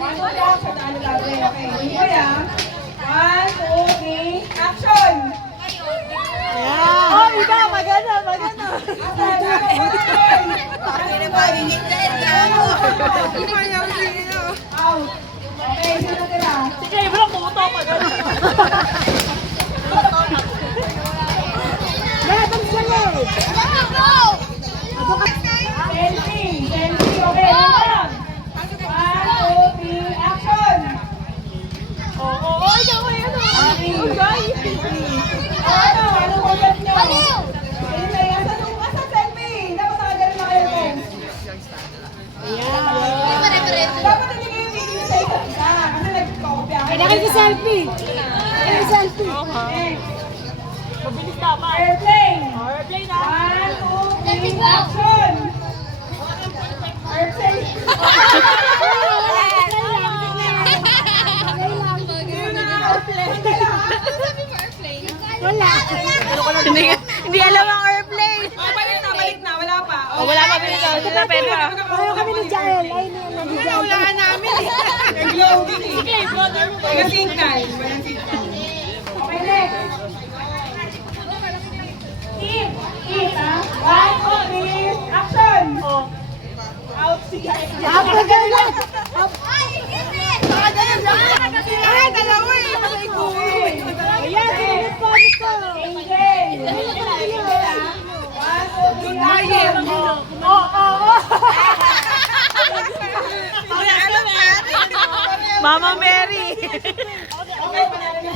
One, two, three, action. Ano gagawin? Okay, hindi ko yan. One, two, three, action! Yeah. Oh, iba, maganda. Out. Okay, sino natira? Sige, iba lang puto, maganda. Meron sila. Selfie, okay, yun. One, two, three, action! Oo, ikaw yan. Ano ulit nyo? Hindi, asan selfie? Dapat nakagaling na kayo po. Dapat hindi kayo video sa isa't isa. Kasi nag-copy ako. Selfie. Okay. Mabilis dapat. Airplane. Airplane na. One, two, three, action! Airplane. Wala. Hindi alam ang airplane. Balik na. Wala pa. Oh, wala pa pinito. Sila pero. Pareho kami ni Jael. Ay, ni Jael. Nag-glow din eh. Sige, brother mo. Walang sinkay. Walang sinkay. Okay, next. Eat, ha? One, two, three, action! Oh. Out, sige. Ay, dalawa eh. Ayan, sinunod po nito. Angel. Angel, ha? One, two, three, action! Mama Mary. Okay, panalo na